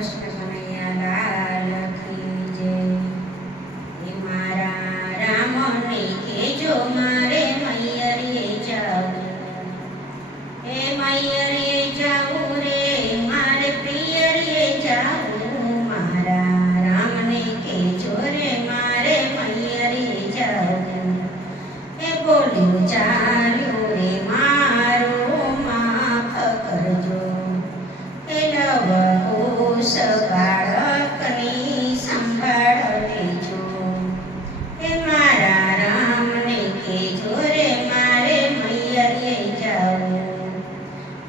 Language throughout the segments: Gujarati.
કૃષ્ણ કનૈયા લાલ કી જય। હે મારા રામને કહેજો મારે મૈયરે જાવું, હે મૈયરે જાવું રે મારે પિયરે જાવું। મારા રામને કહેજો રે મારે મૈયરે જાવું, હે બોલ્યું ચાલ્યું રે મારું માફ કરજો, હે લવકુશ બાળકની સંભાળ લેજો। હે મારા રામને કહેજો રે મારે મૈયરે જાવું,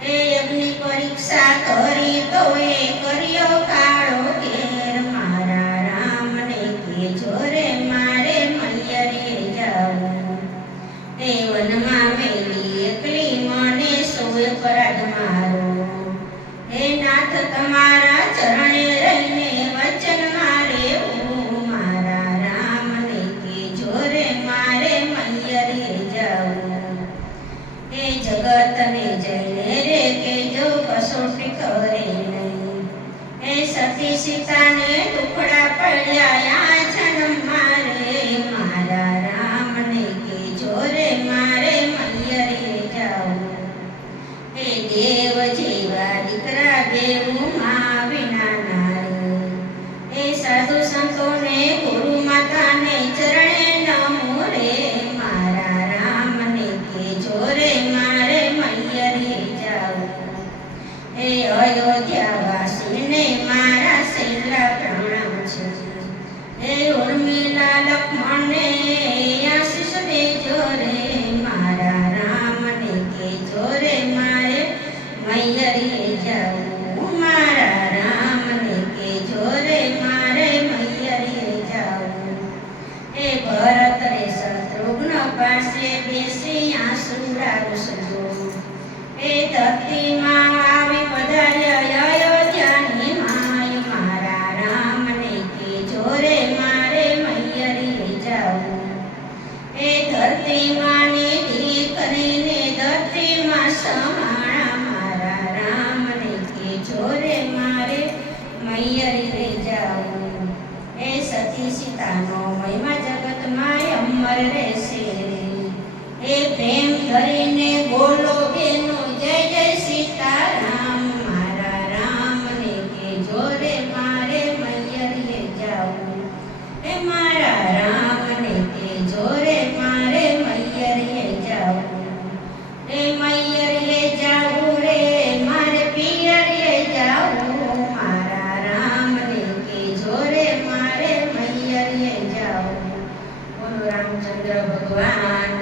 હે યજ્ઞની પરીક્ષા કરી તો એ કર્યો કાળો ઘેર। મારા રામને કહેજો રે મારે મૈયરે જાવું, હે વનમાં મેલી એકલી મને સોય પરાગ મારો, હે નાથ તમારા ચરણે રહીને વચન મારે હું। મારા રામને કહેજો રે મારે મૈયરે જાવું, હે જગતને જઈને રે કહેજો કસોટી કરે નહીં, હે સતી સીતાને ટુકડા પડ્યા આ જન્મ મારે। મારા રામને કહેજો રે મારે મૈયરે જાવું, હે દેવ જેવા દીકરા દેવમાં વિના નારી, હે સાધુ સંતોને ગુરુ માતાને ચરણે નમો રે। મારા રામને કહેજો રે મારે મૈયરે જાવું, હે અયોધ્યા વાસીને મારા છેલ્લા પ્રણામ છે, હે ઉર્મિલા લક્ષ્મણને આશીષ દેજો રે। મારા રામને કહેજો રે મારે મૈયરે જાવું, મારા રામને કહેજો રે મારે મૈયરે જાવું, હે ભરત રે શત્રુઘ્ન પાસે બેસી આંસુ રાવસજો, હે ધરતીમાં આવી પધાર્યા અયોધ્યાની માય। મારા રામને કહેજો રે મારે મૈયરે જાવું, હે ધરતીમાંની દીકરીને ધરતીમાં સમાણા। મારા રામને કહેજો રે મારે મૈયરે જાવું, હે સતી સીતાનો મહિમા જગતમાં અમર રહેશે રે, હે પ્રેમ ધરીને બોલો બેનો જય જય સીતારામ। મારા રામને કહેજો રે મારે મૈયરે જાવું, હે મારા રામને કહેજો રે મારે મૈયરે જાવું, હે મૈયરે જાવું રે મારે પિયરે જાવું। મારા રામને કહેજો રે મારે મૈયરે જાવું। બોલો રામચંદ્ર ભગવાન